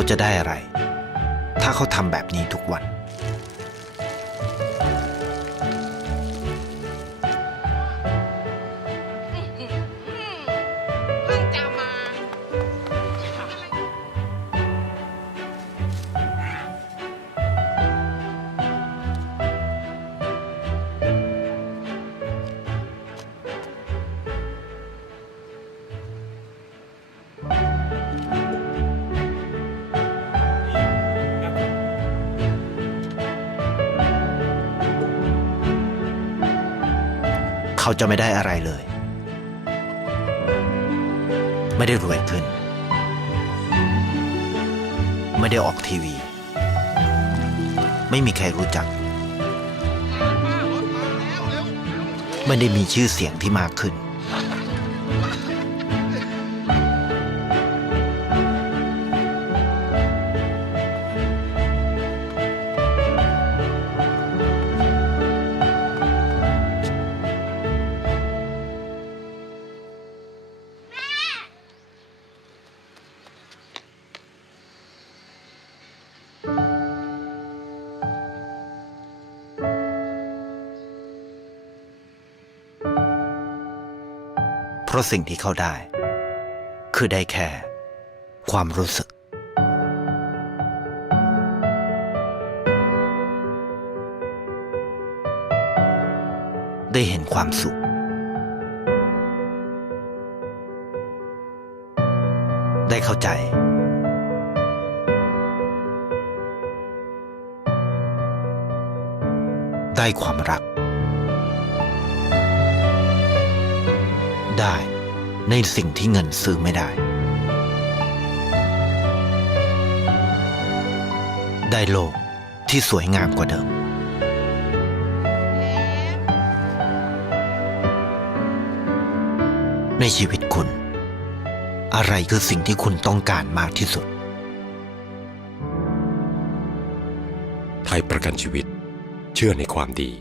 เขาจะได้อะไรถ้าเขาทำแบบนี้ทุกวันเพิ่งจะมา เขาจะไม่ได้อะไรเลย ไม่ได้รวยขึ้น ไม่ได้ออกทีวี ไม่มีใครรู้จัก ไม่ได้มีชื่อเสียงที่มากขึ้น เพราะสิ่งที่เขาได้ คือได้แค่ความรู้สึก ได้เห็นความสุข ได้เข้าใจ ได้ความรัก ได้ในสิ่งที่เงินซื้อไม่ได้ ได้โลกที่สวยงามกว่าเดิม ในชีวิตคุณ อะไรคือสิ่งที่คุณต้องการมากที่สุด ไทยประกันชีวิตเชื่อในความดี